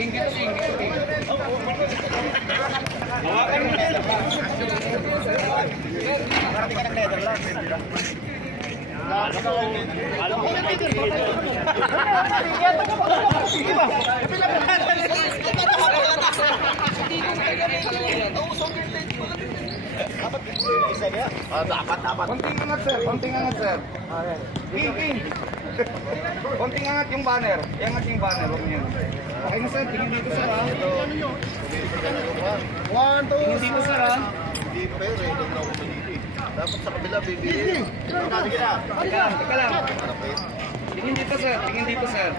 Konting angat sir, konting angat sir. King. Konting angat yung banner. Iangat yung banner, huwag niyo. Okay na sir, tingin dito sir ha. 1, 2, tingin dito sir ha. Hindi pa yun, ready na ako sa dito. Dapat sa kabila, baby. Teka lang. Tingin dito sir, tingin dito sir.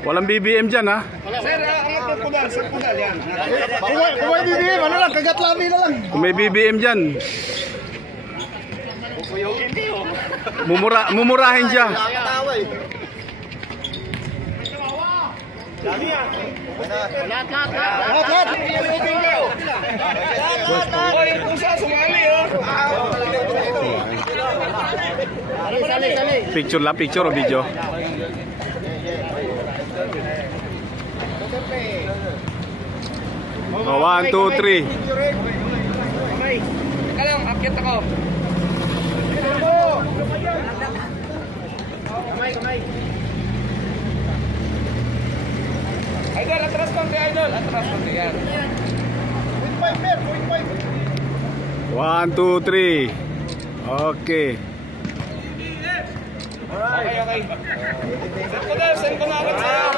Walang BBM dyan, ha? Sir, angat po pudal, sir pudal yan. Kumain BBM, ano lang, kagat lami na lang. Kung may BBM dyan, mumurahin siya. Nakakatawa eh. Lahat. Oh, yung pusa, sumali oh. Picture lang, picture o video? Oh, 1, 2, 3. Teka lang, akyat ako. Idol, atras konti, idol. Atras konti, yan. 1, 2, 3. Okay. Okay. Send ko na agad sa'yo.